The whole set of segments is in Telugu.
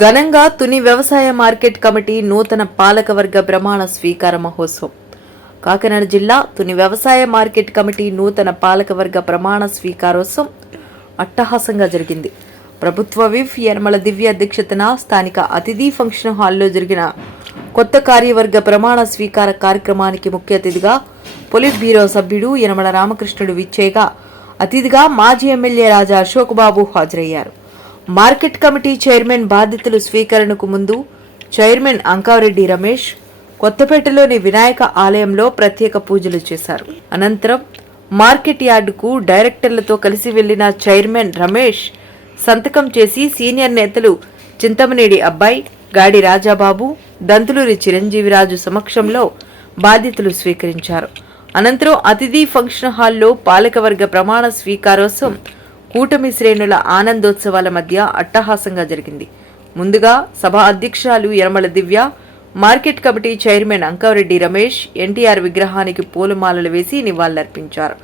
ఘనంగా తుని వ్యవసాయ మార్కెట్ కమిటీ నూతన పాలకవర్గ ప్రమాణ స్వీకార మహోత్సవం. కాకినాడ జిల్లా తుని వ్యవసాయ మార్కెట్ కమిటీ నూతన పాలకవర్గ ప్రమాణ స్వీకారోత్సవం అట్టహాసంగా జరిగింది. ప్రభుత్వ విఫ్ యనమల దివ్య అధ్యక్షతన స్థానిక అతిథి ఫంక్షన్ హాల్లో జరిగిన కొత్త కార్యవర్గ ప్రమాణ స్వీకార కార్యక్రమానికి ముఖ్య అతిథిగా పొలిట్ బ్యూరో సభ్యుడు యనమల రామకృష్ణుడు విచ్చేగా అతిథిగా మాజీ ఎమ్మెల్యే రాజా అశోక్ బాబు హాజరయ్యారు. మార్కెట్ కమిటీ చైర్మన్ బాధ్యతలు స్వీకరణకు ముందు చైర్మన్ అంకారెడ్డి రమేష్ కొత్తపేటలోని వినాయక ఆలయంలో ప్రత్యేక పూజలు చేశారు. అనంతరం మార్కెట్ యార్డుకు డైరెక్టర్లతో కలిసి వెళ్ళిన చైర్మన్ రమేష్ సంతకం చేసి సీనియర్ నేతలు చింతమనేడి అబ్బాయి గాడి రాజాబాబు దంతులూరి చిరంజీవిరాజు సమక్షంలో బాధ్యతలు స్వీకరించారు. అనంతరం అతిథి ఫంక్షన్ హాల్లో పాలకవర్గ ప్రమాణ స్వీకారోత్సవం కూటమి శ్రేణుల ఆనందోత్సవాల మధ్య అట్టహాసంగా జరిగింది. ముందుగా సభ అధ్యక్షురాలు Yanamala Divya market committee chairman Ankareddy Ramesh NTR విగ్రహానికి పూలమాలలు వేసి నివాళులర్పించారు.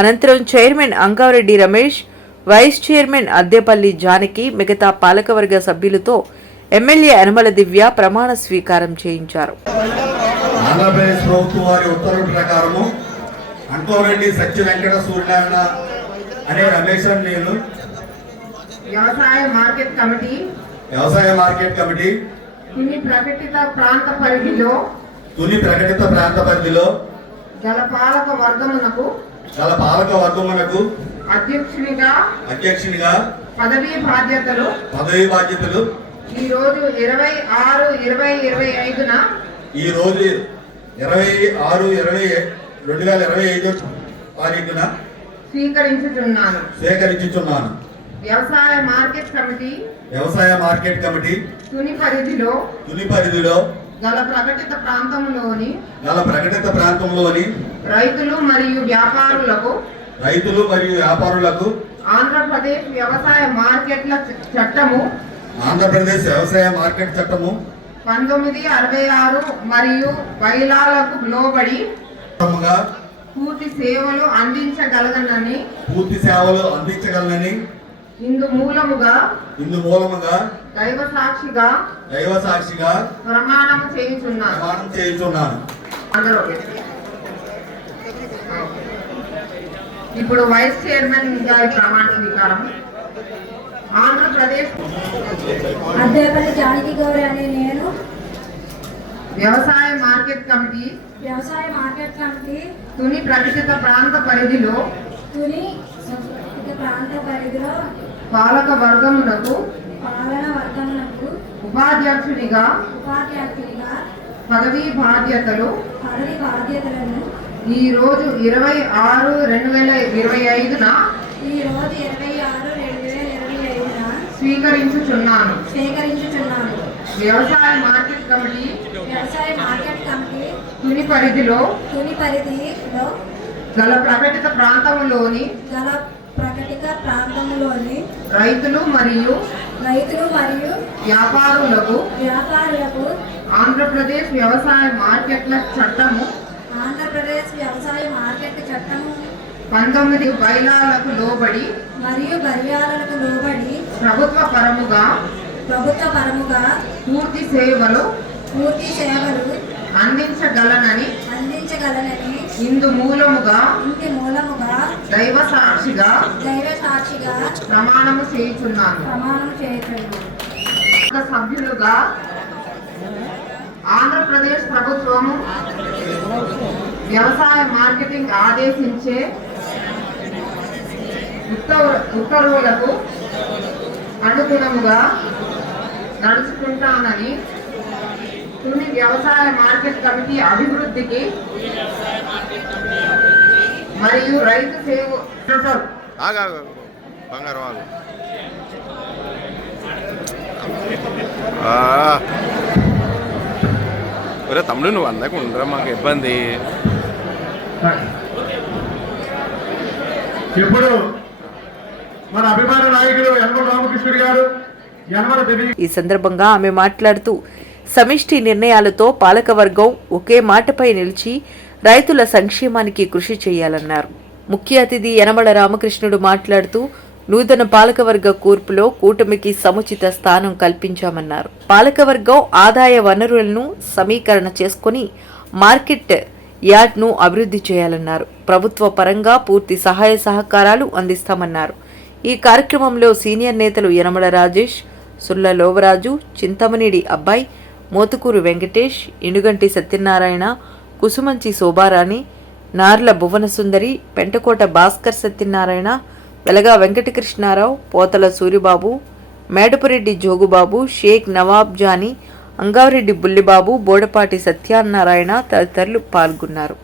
అనంతరం chairman Ankareddy Ramesh vice chairman Addepalli Janaki మిగతా పాలకవర్గ సభ్యులతో ఎమ్మెల్యే యనమల దివ్య ప్రమాణ స్వీకారం చేయించారు. ఆంధ్రప్రదేశ్ ప్రభుత్వం వారి ఉత్తర్వుల ప్రకారము అంకోరెడ్డి సత్య వెంకట సూర్యనారాయణ అనే రమేష్ అని నేను. వ్యవసాయ మార్కెట్ కమిటీ. వ్యవసాయ మార్కెట్ కమిటీ. ఇన్ని ప్రకటిత ప్రాంత పరిధిలో తుని ప్రకటిత ప్రాంత పరిధిలో. గల పాలక వర్గమునకు గల పాలక వర్గమునకు అధ్యక్షునిగా అధ్యక్షునిగా పదవీ బాధ్యతలు. పదవి బాధ్యతలు. ఈ రోజు ఇరవై ఆరు ఇరవై ఇరవై ఐదున ఈ రోజు ఇరవై ఆరు ఇరవై రెండు వేల ఇరవై ఐదు తారీఖున స్వీకరించుతున్నాను స్వీకరించుచున్నాను. వ్యవసాయ మార్కెట్ కమిటీ వ్యవసాయ మార్కెట్ కమిటీ తుని పరిధిలో తుని పరిధిలో గల ప్రకటిత ప్రాంతంలోని గల ప్రకటిత ప్రాంతంలోని రైతులు మరియు వ్యాపారులకు రైతులు మరియు వ్యాపారులకు ఆంధ్రప్రదేశ్ వ్యవసాయ మార్కెట్ల చట్టము ఆంధ్రప్రదేశ్ వ్యవసాయ మార్కెట్ చట్టము పంతొమ్మిది అరవై ఆరు మరియు బైలాలకు లోబడి పూర్తి సేవలు అందించగలగనని పూర్తి సేవలు అందించగలనని ఇందు మూలముగా ఇందు మూలముగా దైవ సాక్షిగా దైవ సాక్షిగా ప్రమాణం చేయుచున్నాను. ప్రమాణం చేయుచున్నాను. అందరూ. ఇప్పుడు వైస్ చైర్మన్ గారి ప్రమాణ స్వీకారం. ఆంధ్రప్రదేశ్ అద్దెపల్లి జానకి గౌరి అనే నేను. వ్యవసాయ మార్కెట్ కమిటీ వ్యవసాయ మార్కెట్ కమిటీ తుని ప్రకటిత ప్రాంత పరిధిలో తుని ప్రాంత పరిధిలో పాలక వర్గమునకు పాలన వర్గములకు ఉపాధ్యక్షునిగా ఉపాధ్యక్షుడిగా పదవీ బాధ్యతలు పదవి బాధ్యతలను ఈ రోజు ఇరవై ఆరు రెండు వేల ఇరవై ఐదున ఈ రోజు ఇరవై ఆరు రెండు వేల ఇరవై ఐదున స్వీకరించుచున్నాను. స్వీకరించుచున్నాను. వ్యవసాయ మార్కెట్ కమిటీ వ్యవసాయ మార్కెట్ కమిటీ తుని పరిధిలో తుని పరిధిలో గల ప్రకటిత ప్రాంతంలోని గల ప్రకటిత ప్రాంతంలోని రైతులు మరియు రైతులు మరియు వ్యాపారులకు వ్యాపారులకు ఆంధ్రప్రదేశ్ వ్యవసాయ మార్కెట్ల చట్టము ఆంధ్రప్రదేశ్ వ్యవసాయ మార్కెట్ చట్టము పంతొమ్మిది బైలాలకు లోబడి మరియు మర్యాదలకు లోబడి ప్రభుత్వ పరముగా ప్రభుత్వ పరముగా పూర్తి సేవలు పూర్తి సేవలు అందించగలనని అందించగలనని ఇందు మూలముగా ఇంటి మూలముగా దైవ సాక్షిగా దైవ సాక్షిగా ప్రమాణము చేయుచున్నాను. ప్రమాణం చేస్తున్నాను ఒక సభ్యులుగా ఆంధ్రప్రదేశ్ ప్రభుత్వము వ్యవసాయ మార్కెటింగ్ ఆదేశించే ఉత్తర్వు ఉత్తర్వులకు అనుగుణముగా నడుచుకుంటానని తుని వ్యవసాయ మార్కెట్ కమిటీ అభివృద్ధికి మరియు రైతు సేవ ఆగా బంగారం. ఒరే తమ్ముడు నువ్వు అందాక ఉండరా మాకు ఇబ్బంది. ఇప్పుడు మన అభిమాన నాయకులు యనమల రామకృష్ణుడు గారు ఈ సందర్భంగా ఆమె మాట్లాడుతూ సమిష్టి నిర్ణయాలతో పాలకవర్గం ఒకే మాటపై నిలిచి రైతుల సంక్షేమానికి కృషి చేయాలన్నారు. ముఖ్య అతిథి యనమల రామకృష్ణుడు మాట్లాడుతూ నూతన పాలకవర్గ కూర్పులో కూటమికి సముచిత స్థానం కల్పించామన్నారు. పాలకవర్గం ఆదాయ వనరులను సమీకరణ చేసుకుని మార్కెట్ యార్డ్ను అభివృద్ధి చేయాలన్నారు. ప్రభుత్వ పరంగా పూర్తి సహాయ సహకారాలు అందిస్తామన్నారు. ఈ కార్యక్రమంలో సీనియర్ నేతలు యనమల రాజేష్ సుల్ల లోవరాజు చింతమనేడి అబ్బాయి మోతుకూరు వెంకటేష్ ఇనుగంటి సత్యనారాయణ కుసుమంచి శోభారాణి నార్ల భువనసుందరి పెంటకోట భాస్కర్ సత్యనారాయణ వెలగా వెంకటకృష్ణారావు పోతల సూరిబాబు మేడపురెడ్డి జోగుబాబు షేక్ నవాబ్ జానీ అంగారెడ్డి బుల్లిబాబు బోడపాటి సత్యనారాయణ తదితరులు పాల్గొన్నారు.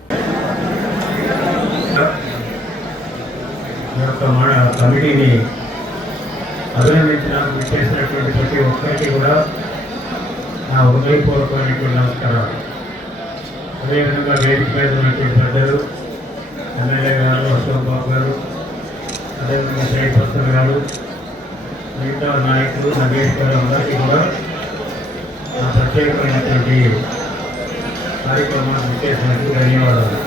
కమిటీని అభినందించడానికి విచ్చేసినటువంటి ప్రతి ఒక్కరికి కూడా నా హృదయపూర్వకమైనటువంటి నమస్కారాలు. అదేవిధంగా వేదిక మీద ఉన్నటువంటి పెద్దలు ఎమ్మెల్యే గారు అశోక్ బాబు గారు అదేవిధంగా చైర్పర్సన్ గారు మిగతా నాయకులు నగేష్ గారు అందరికీ కూడా నా ప్రత్యేకమైనటువంటి కార్యక్రమాన్ని చేసినందుకు ధన్యవాదాలు.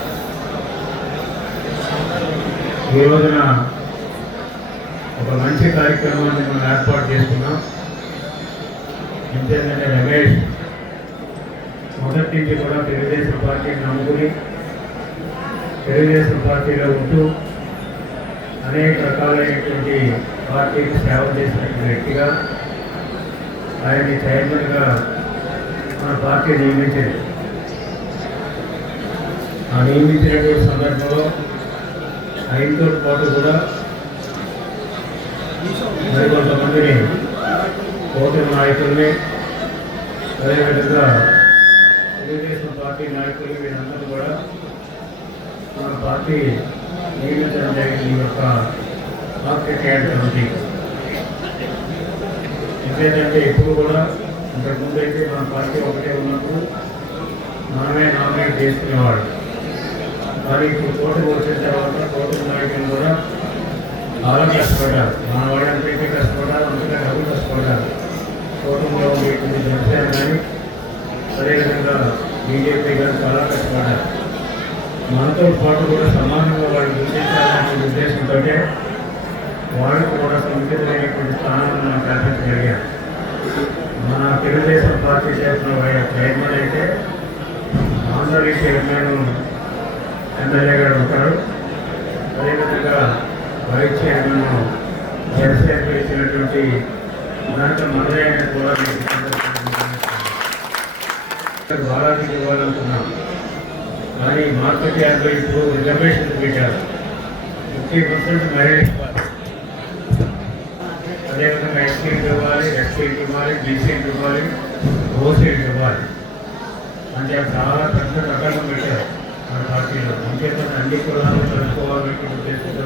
ఈ రోజున ఒక మంచి కార్యక్రమాన్ని మనం ఏర్పాటు చేసుకున్నాం. ఏంటంటే రమేష్. మొదటి నుంచి కూడా తెలుగుదేశం పార్టీని నమ్ముకుని తెలుగుదేశం పార్టీలో ఉంటూ అనేక రకాలైనటువంటి పార్టీకి సేవ చేసినటువంటి వ్యక్తిగా ఆయన్ని చైర్మన్గా మన పార్టీ నియమించింది ఆ నియమించినటువంటి సందర్భంలో ఆయనతో పాటు కూడా మరికొంతమందిని ఓటర్ నాయకుల్ని అదేవిధంగా తెలుగుదేశం పార్టీ నాయకులు వీరందరూ కూడా మన పార్టీ నియమించడం జరిగింది ఈ యొక్క మార్కెట్ యార్డ్ కమిటీ ఎందుకంటే ఎప్పుడు కూడా ఇంతకుముందు అయితే మన పార్టీ ఒకటే ఉన్నప్పుడు మనమే నామినేట్ చేసుకునేవాడు. మరి ఇప్పుడు కోర్టుకు వచ్చిన తర్వాత కోర్టు నాయకులు కూడా చాలా కష్టపడ్డారు. మన వాళ్ళ కూడా కష్టపడ్డారు ఉండేటువంటి జనసేన కానీ అదేవిధంగా బీజేపీ గారు చాలా కష్టపడ్డారు మనతో పాటు కూడా సమానంగా వాళ్ళు గుర్తించాలనే ఉద్దేశంతో వాళ్ళు కూడా సముచితమైనటువంటి స్థానాన్ని మనం కల్పించగలిగాం మన తెలుగుదేశం పార్టీ చేసిన చైర్మన్ అయితే ఆంధ్రప్రదేశ్ చైర్మన్ ఎమ్మెల్యే గారు ఉంటారు. అదేవిధంగా వైస్ చైర్మన్ జనసేనకు ఇచ్చినటువంటి దాంట్లో మదరైన కూడా మీకు ఇవ్వాలనుకున్నాం. కానీ మార్కెట్ యార్డ్లో ఇప్పుడు రిజర్వేషన్ పెట్టారు. ఫిఫ్టీ పర్సెంట్ మైలేజ్ ఇవ్వాలి. అదేవిధంగా ఎస్సీకి ఇవ్వాలి ఎస్సీకి ఇవ్వాలి బీసీకి ఇవ్వాలి ఓసీకి ఇవ్వాలి. అంటే చాలా పెద్ద రకాలు పెట్టారు మన పార్టీలో. అంచేత అన్ని కులాలను కలుపుకోవాలనే ఉద్దేశంతో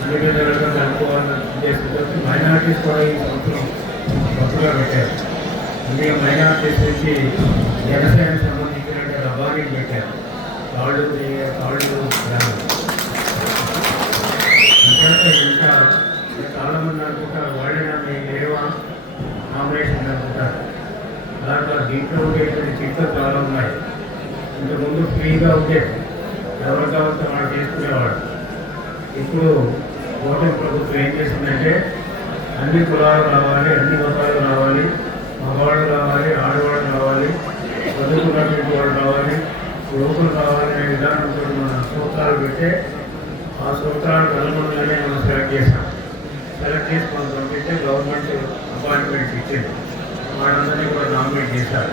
అన్ని విధాలుగా కలుపుకోవాలనే ఉద్దేశంతో మైనార్టీస్ కూడా ఈ సంవత్సరం కొత్తగా పెట్టారు అందుకే మైనార్టీస్ నుంచి జనసేన సంబంధించినటువంటి రబారీలు పెట్టారు కాళ్ళు కాళ్ళు ఇంకా చాలా మంది అనుకుంటారు వాళ్ళే మీ లేవా నామినేషన్ అనుకుంటారు దాంట్లో దీంట్లో ఉండేటువంటి చిట్లు చాలా ఉన్నాయి ఇంతకుముందు ఫ్రీగా ఉండే ఎవరు కావాలంటే వాళ్ళు చేసుకునేవాడు ఇప్పుడు ఓటమి ప్రభుత్వం ఏం చేసిందంటే అన్ని కులాలు రావాలి అన్ని మతాలు రావాలి మగవాళ్ళు రావాలి ఆడవాళ్ళు రావాలి చదువుకున్నటువంటి వాళ్ళు రావాలి యువకులు కావాలి అనే విధానంతో మన సూత్రాలు పెడితే ఆ సూత్రాలకు అనుగుణంగానే మనం సెలెక్ట్ చేసాం సెలెక్ట్ చేసి మనం పంపిస్తే గవర్నమెంట్ అపాయింట్మెంట్స్ ఇచ్చింది. వాళ్ళందరినీ కూడా నామినేట్ చేశారు.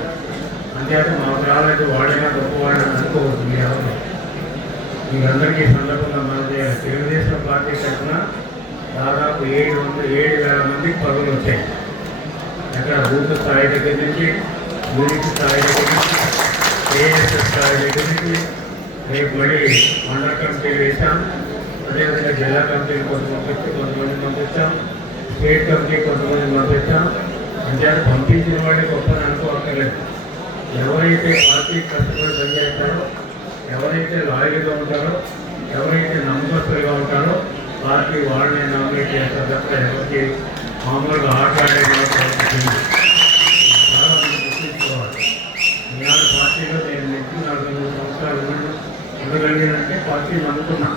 అంతేకాక మాకు రాలేదు వాళ్ళైనా గొప్ప వాళ్ళని అనుకోవద్దు మీరందరికీ ఈ సందర్భంగా తెలుగుదేశం పార్టీ తరఫున దాదాపు ఏడు వందల ఏడు వేల మంది పదవులు వచ్చాయి. అక్కడ బూత్ స్థాయి దగ్గర నుంచి యూనిట్ స్థాయి దగ్గర నుంచి ఏఎస్ఎస్ స్థాయి దగ్గర నుంచి రేపు మళ్ళీ మండల కమిటీలు వేసాం అదేవిధంగా జిల్లా కమిటీలు కొంతమంది పంపించి కొంతమంది పంపిస్తాం స్టేట్ కమిటీ కొంతమంది పంపిస్తాం అంటే పంపించిన వాడే గొప్పని అనుకోవట్లేదు ఎవరైతే పార్టీ కష్టపడి పనిచేస్తారో ఎవరైతే లాయల్గా ఉంటారో ఎవరైతే నమ్మకస్తులుగా ఉంటారో వారికి వాళ్ళని నామినేట్ చేస్తారు తప్ప ఎవరికి మామూలుగా ఆటలాడే చాలా ఇవాళ పార్టీలో నేను నెక్కి నలభై మూడు సంవత్సరాలు ఉన్నాను. ఉండగలిగానంటే పార్టీ నమ్ముకున్నా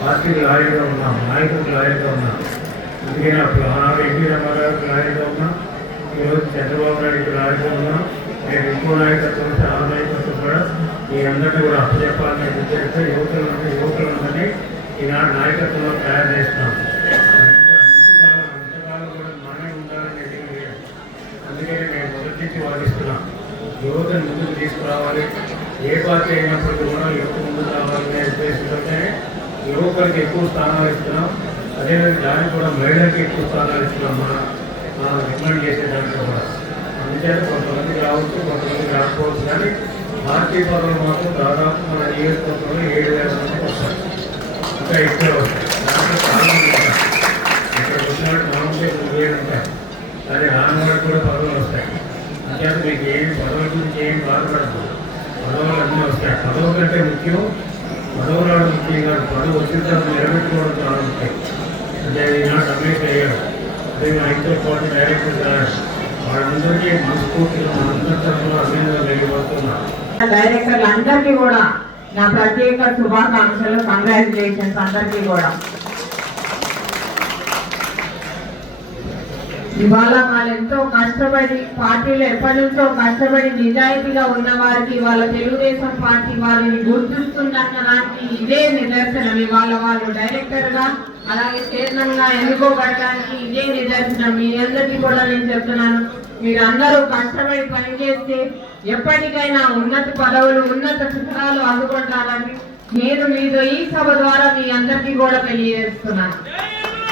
పార్టీకి లాయర్గా ఉన్నాం నాయకుడికి లాయర్గా ఉన్నాం. అందుకని అప్పుడు ఆనాడు ఎన్టీ రామారావుకి లాయర్గా ఉన్నాం. ఈరోజు చంద్రబాబు నాయుడుకి లాయర్గా ఉన్నాం. నేను ఇంకో నాయకత్వం ఆ నాయకత్వం కూడా మీ అందరినీ కూడా అప్పచెప్పాలని ఉద్దేశంతో యువతులందరూ యువకులందరినీ ఈనాడు నాయకత్వంలో తయారు చేస్తున్నాం. అంతకాలం కూడా మానే ఉండాలని ఎదిగి అందుకని నేను మొదటి నుంచి వాదిస్తున్నాం. యువతను ముందుకు తీసుకురావాలి. ఏ పార్టీ అయినప్పటికీ కూడా యువత ముందుకు రావాలనే ఉద్దేశంతోనే యువకులకు ఎక్కువ స్థానాలు ఇస్తున్నాం. అదేవిధంగా దానికి కూడా మహిళలకు ఎక్కువ స్థానాలు ఇస్తున్నాం మన మనం రికమెండ్ చేసే దాంట్లో కూడా. అందుచేత కొంతమంది రావచ్చు కొంతమంది రాకపోవచ్చు. కానీ పార్టీ పదవులు మాత్రం దాదాపు మన నియోజకవర్గంలో ఏడు వేల మంది వస్తారు. ఇంకా ఎక్కువ దాంట్లో చాలా ఇక్కడ వచ్చినట్టు మామూలుగా మూడు వేలు ఉంటాయి కానీ రాని కూడా పదవులు వస్తాయి. అంటే మీకు ఏమి పదవుల గురించి ఏమి బాధపడదు పదవులు అన్నీ వస్తాయి. పదవుల కంటే ముఖ్యం పదవులు రావడం ముఖ్యం కాదు. పదవి వచ్చిన తర్వాత నిలబెట్టుకోవడం చాలా ముఖ్యం. అంటే ఈనాడు రమేష్ అయ్యాడు అదే మా ఇంట్లో పాటు డైరెక్టర్ గారు. వాళ్ళందరికీ మనస్ఫూర్తిగా మనందరి తరఫున అభినందనలు వెళ్ళిపోతున్నాను డైరెక్టర్లు అందరికీ కూడా నా ప్రత్యేక శుభాకాంక్షలు కంగ్రాచులేషన్స్ అందరికీ కూడా. ఇవాళ వాళ్ళు ఎంతో కష్టపడి పార్టీలో ఎప్పటి నుంచో కష్టపడి నిజాయితీగా ఉన్న వారికి వాళ్ళ తెలుగుదేశం పార్టీ వారిని గుర్తిస్తుందనడానికి ఇదే నిదర్శనం. ఇవాళ వాళ్ళు డైరెక్టర్గా అలాగే చైర్మన్గా ఎన్నుకోబడడానికి ఇదే నిదర్శనం. మీ అందరికీ కూడా నేను చెప్తున్నాను మీరందరూ కష్టపడి పనిచేస్తే ఎప్పటికైనా ఉన్నత పదవులు ఉన్నత చిత్రాలు అందుకుంటారని నేను మీతో ఈ సభ ద్వారా మీ అందరికీ కూడా తెలియజేస్తున్నాను.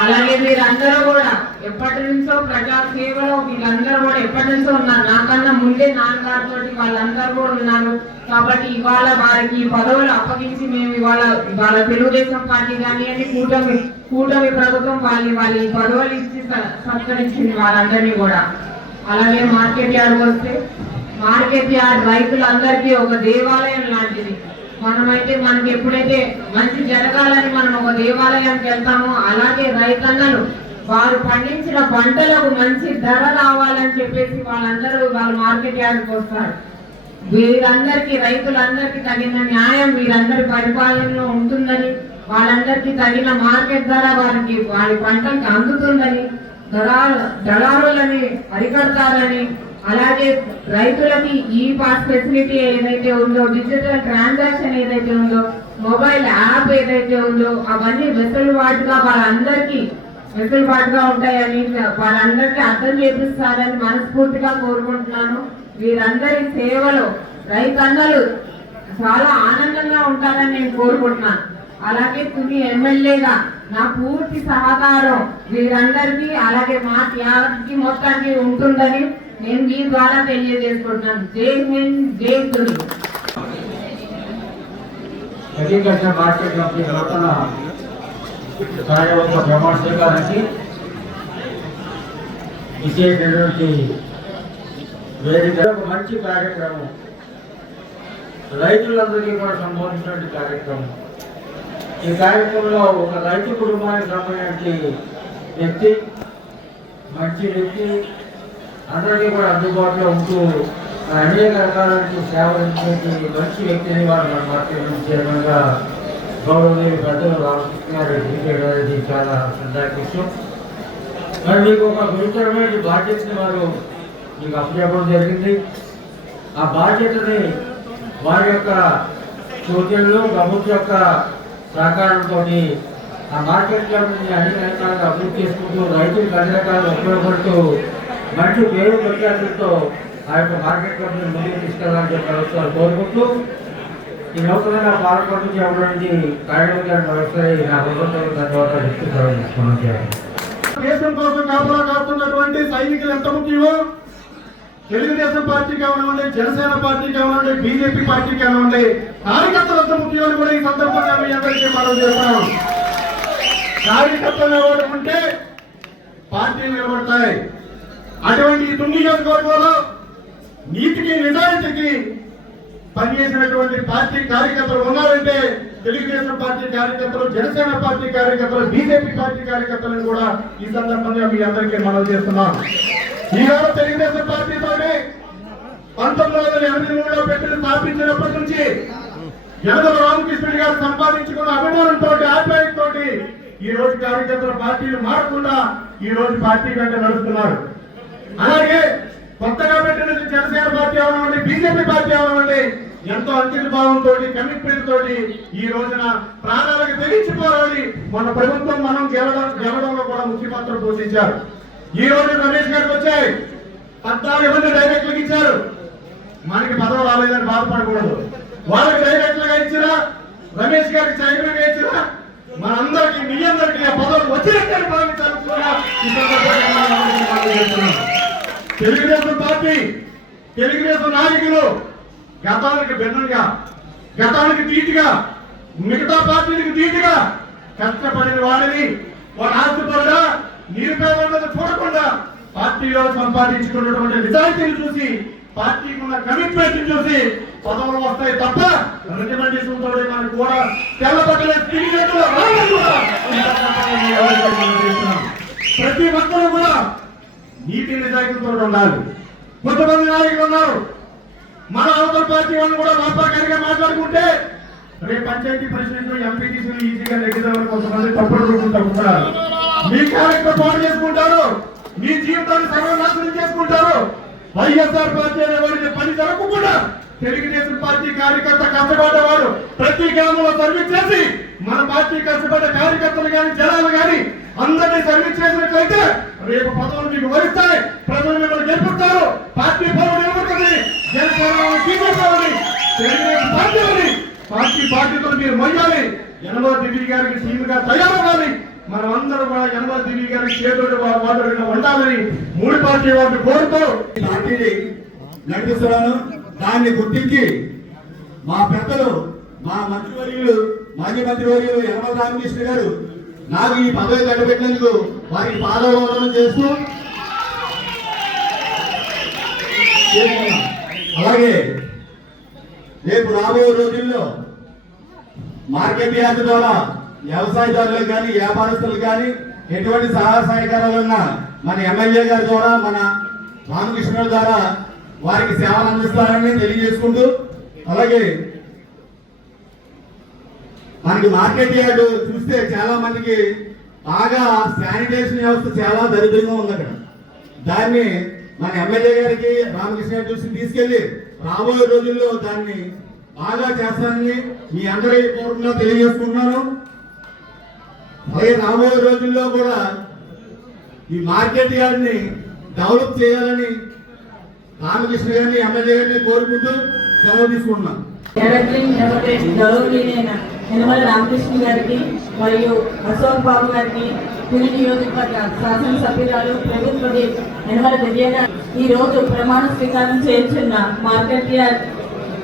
అలాగే మీరందరూ కూడా ఎప్పటి నుంచో ప్రజా సేవలో మీరందరూ కూడా ఎప్పటి నుంచో ఉన్నారు. నాకన్నా ముందే నాన్నగారితో వాళ్ళందరూ కూడా ఉన్నారు. కాబట్టి ఇవాళ వారికి పదవులు అప్పగించి మేము ఇవాళ వాళ్ళ తెలుగుదేశం పార్టీ కానివ్వండి కూటమి కూటమి ప్రభుత్వం వాళ్ళని వాళ్ళ ఈ పదవులు ఇచ్చి సత్కరించింది వాళ్ళందరినీ కూడా. అలాగే మార్కెట్ యార్డ్ వస్తే మార్కెట్ యార్డ్ రైతులందరికీ ఒక దేవాలయం లాంటిది. మనమైతే మనకి ఎప్పుడైతే మంచి జరగాలని మనం ఒక దేవాలయానికి వెళ్తామో అలాగే రైతన్నలు వారు పండించిన పంటలకు మంచి ధర రావాలని చెప్పేసి వాళ్ళందరూ వాళ్ళు మార్కెట్ యార్డ్కి వస్తారు. వీరందరికీ రైతులందరికీ తగిన న్యాయం వీరందరి పరిపాలనలో ఉంటుందని వాళ్ళందరికీ తగిన మార్కెట్ ధర వారికి వారి పంటలకు అందుతుందని దళారు దళారులని అరికడతారని అలాగే రైతులకి ఈ పాస్ ఫెసిలిటీ ఏదైతే ఉందో డిజిటల్ ట్రాన్సాక్షన్ ఏదైతే ఉందో మొబైల్ యాప్ ఏదైతే ఉందో అవన్నీ వెసులుబాటుగా వాళ్ళందరికీ వెసులుబాటుగా ఉంటాయని వాళ్ళందరికీ అర్థం చేపిస్తారని మనస్ఫూర్తిగా కోరుకుంటున్నాను. వీరందరి సేవలో రైతన్నలు చాలా ఆనందంగా ఉంటారని నేను కోరుకుంటున్నాను. అలాగే తుని ఎమ్మెల్యేగా నా పూర్తి సహకారం వీరందరికీ అలాగే మా త్యాగకి మొత్తానికి ఉంటుందని నేను మీ ద్వారా తెలియజేసుకుంటున్నాను. జై హింద్ జై తుని. అగ్రికల్చర్ మార్కెట్ కంపెనీ నూతన కార్యవర్గ ప్రమాణ స్వీకారానికి ఇచ్చేటటువంటి వేదిక. మంచి కార్యక్రమం. రైతులందరికీ కూడా సంబోధించినటువంటి కార్యక్రమం. ఈ కార్యక్రమంలో ఒక రైతు కుటుంబానికి సంబంధించి వ్యక్తి మంచి వ్యక్తి అందరికీ కూడా అందుబాటులో ఉంటూ అనేక రకాలకి సేవలు మంచి వ్యక్తిని వారు మన పార్టీ నుంచి చైర్మన్గా గౌరవదేవి పెద్దలు రామకృష్ణారెడ్డి చాలా సందాక మరి మీకు ఒక గురుతరమైన బాధ్యతని వారు మీకు అప్పచెప్పడం జరిగింది. ఆ బాధ్యతని వారి యొక్క సూచనలు ప్రభుత్వం యొక్క సహకారంతో ఆ మార్కెట్ అన్ని రకాలుగా అభివృద్ధి చేసుకుంటూ రైతులకు అన్ని రకాలుగా ఉపయోగపడుతూ మంచి పేరు ప్రఖ్యాతులతో ఆ యొక్క మార్కెట్ కంపెనీ ముందుకు తీసుకెళ్ళాలని చెప్పి ప్రభుత్వాలు కోరుకుంటూ ఈ నూతనంగా పాల్పంపించబడినటువంటి కార్యక్రమం గారిని మరొకసారి నా ప్రభుత్వం ధన్యవాదాలు ఇస్తూ దేశం కోసం కాపలా కాస్తున్నటువంటి సైనికులు ఎంత ముఖ్యమో? తెలుగుదేశం పార్టీ కానివ్వండి జనసేన పార్టీ కానివ్వండి బీజేపీ పార్టీ కానివ్వండి కార్యకర్తల ఎంత కూడా ఈ సందర్భంగా మీ అందరికీ మనం చేస్తాం కార్యకర్తలు నిలబడి ఉంటే పార్టీలు నిలబడతాయి. అటువంటి ఈ తుని నీతికి నిజాయితీకి పనిచేసినటువంటి పార్టీ కార్యకర్తలు ఉన్నారంటే తెలుగుదేశం పార్టీ కార్యకర్తలు జనసేన పార్టీ కార్యకర్తలు బీజేపీ పార్టీ కార్యకర్తలను కూడా ఈ సందర్భంగా మీ అందరికీ మనం చేస్తున్నాం. ఈరోజు తెలుగుదేశం పార్టీతోనే పంతొమ్మిది వందల ఎనభై మూడులో పెట్టిన స్థాపించినప్పటి నుంచి జనగల రామకృష్ణుడి గారు సంపాదించుకున్న అభిమానంతో ఆప్యాయంతో ఈ రోజు కార్యకర్తల పార్టీలు మారకుండా ఈ రోజు పార్టీ వెంట నడుస్తున్నారు. అలాగే కొత్తగా పెట్టిన జనసేన పార్టీ అవనివ్వండి బీజేపీ పార్టీ అవనివ్వండి ఎంతో అంకిత భావంతో కమిట్మెంట్ తోటి ఈ రోజున ప్రాణాలకు తెగించిపోరాడి మన ప్రభుత్వం మనం గెలవడం గెలవడంలో కూడా ముఖ్య పాత్ర పోషించారు. ఈ రోజు రమేష్ గారికి వచ్చాయి. పద్నాలుగు మంది డైరెక్ట్లకు ఇచ్చారు. మనకి పదవి రాలేదని బాధపడకూడదు. వాళ్ళకి డైరెక్టర్గా ఇచ్చినా రమేష్ గారికి చైర్మన్ ఇచ్చినా మనందరికి మీ అందరికి ఆ పదవులు వచ్చినట్టు భావించాలని తెలుగుదేశం పార్టీ తెలుగుదేశం నాయకులు గతానికి భిన్నంగా గతానికి తీటుగా మిగతా పార్టీలకు తీటుగా కష్టపడిన వాడిని వాడు ఆస్తిపరుడా నిరుపేదన్నది చూడకుండా పార్టీలో సంపాదించుకున్నటువంటి నిజాయితీని చూసి పార్టీకి ఉన్న కమిట్మెంట్ చూసి పదవులు వస్తాయి తప్ప రికమెండేషన్ తోటి మనకు కూడా. తెల్ల తిరిగినట్టుగా ప్రతి ఒక్కరూ కూడా నీతి నిజాయితీతో ఉండాలి. కొంతమంది నాయకులు ఉన్నారు. మన అవతల పార్టీ వాళ్ళు కూడా మాపాకారిగా మాట్లాడుకుంటే రేపు పంచాయతీ ప్రెసిడెంట్ ఎంపీటీసీలు ఈజీగా నెగ్గుదామని కొంతమంది తప్పుడు రూపులు తగ్గుతున్నారు మీ క్యారెక్టర్ పాడు చేసుకుంటారు. మీ జీవితాన్ని సర్వనాశనం చేసుకుంటారు. వైఎస్ఆర్ పార్టీ అనే వారికి పని జరగకుండా తెలుగుదేశం పార్టీ కార్యకర్త కష్టపడ్డవాడు ప్రతి గ్రామంలో సర్వీస్ చేసి మన పార్టీ కష్టపడ్డ కార్యకర్తలు కానీ జనాలు కానీ అందరినీ సర్వీస్ చేసినట్లయితే రేపు పదవులు మీకు వరిస్తాయి. ప్రజలు మిమ్మల్ని గెలుపుతారు పార్టీ పదవులు నిలబడుతుంది జనసేన తెలుగుదేశం పార్టీ పార్టీ బాధ్యతలు మీరు మొయ్యాలి. యనమల దివి గారికి టీముగా తయారవ్వాలి. మనం అందరం కూడా యనమల దివి గారికి చేతుడు వాళ్ళు ఉండాలని మూడు పార్టీ వారిని కోరుతూ పార్టీని నడిపిస్తున్నాను. దాన్ని గుర్తించి మా పెద్దలు మా మంత్రివర్యులు మాజీ మంత్రివర్యులు యనమల రామకృష్ణ గారు నాకు ఈ పదవి కట్టబెట్టినందుకు వారికి పాదవందనం చేస్తూ అలాగే రేపు రాబోయే రోజుల్లో మార్కెట్ యార్డ్ ద్వారా వ్యవసాయదారులకు కానీ వ్యాపారస్తులకు కానీ ఎటువంటి సహాయ సహకారాలు ఉన్నా మన ఎమ్మెల్యే గారి ద్వారా మన రామకృష్ణుడు ద్వారా వారికి సేవలు అందిస్తారని తెలియజేసుకుంటూ అలాగే మనకి మార్కెట్ యార్డ్ చూస్తే చాలా మందికి బాగా శానిటేషన్ వ్యవస్థ చాలా దరిద్రంగా ఉంది అక్కడ. దాన్ని మన ఎమ్మెల్యే గారికి రామకృష్ణ చూసి దృష్టికి తీసుకెళ్ళి రాబోయే రోజుల్లో దాన్ని బాగా చేస్తానని మీ అందరి పూర్వంగా తెలియజేసుకుంటున్నాను. అలాగే రాబోయే రోజుల్లో కూడా ఈ మార్కెట్ యార్డ్ని డెవలప్ చేయాలని రామకృష్ణ గారిని ఎమ్మెల్యే గారిని కోరుకుంటూ సెలవు తీసుకుంటున్నాను యనమల రామకృష్ణ గారికి మరియు అశోక్ బాబు గారికి పులి నియోజకవర్గ శాసనసభ్యురాలు ప్రభుత్వ యనమల దివ్య గారు ఈ రోజు ప్రమాణ స్వీకారం చేస్తున్న మార్కెట్ యార్డ్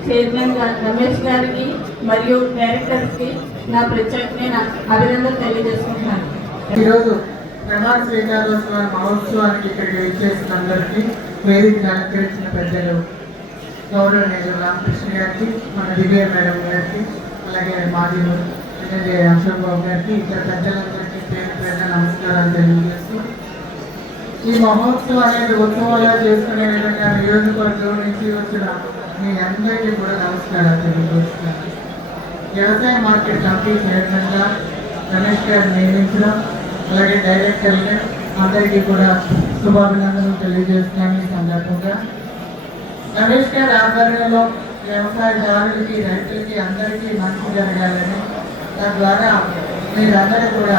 చైర్మన్ రమేష్ గారికి మరియు డైరెక్టర్స్కి నా ప్రత్యేకమైన అభినందనలు తెలియజేసుకుంటున్నాను. ఈరోజు ప్రమాణ స్వీకారోత్సవ మహోత్సవానికి ఇక్కడికి విచ్చేసిన అందరికీ వేదిక అలంకరించిన పెద్దలు గౌరవనీయులు రామకృష్ణ గారికి మన దివ్య మేడం గారికి అలాగే మాజీలు ఎమ్మెల్యే అశోక్ బాబు గారికి ఇతర పెద్దలందరికీ పేరు పేరు నమస్కారాలు తెలియజేస్తూ ఈ మహోత్సవం అనేది ఉత్సవాలుగా చేసుకునే విధంగా నియోజకవర్గం నుంచి వచ్చిన మీ అందరికీ కూడా నమస్కారాలు తెలియజేస్తున్నాను. వ్యవసాయ మార్కెట్ కమిటీ చైర్మన్గా రమేష్ గారు నియమించడం అలాగే డైరెక్టర్గా అందరికీ కూడా శుభాభినందనలు తెలియజేస్తున్నాను ఈ సందర్భంగా. రమేష్ గారి ఆధ్వర్యంలో వ్యవసాయదారులకి రైతులకి అందరికీ మంచి జరగాలని తద్వారా మీరందరూ కూడా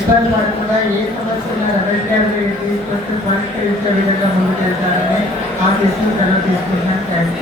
ఇబ్బంది పడకుండా ఏ సమస్య ఉన్నా రమేష్ గారిని తీసుకొచ్చి పరిష్కరించే విధంగా ముందుకెళ్తారని ఆశిస్తూ సెలవు తీసుకుంటున్నాను థ్యాంక్ యూ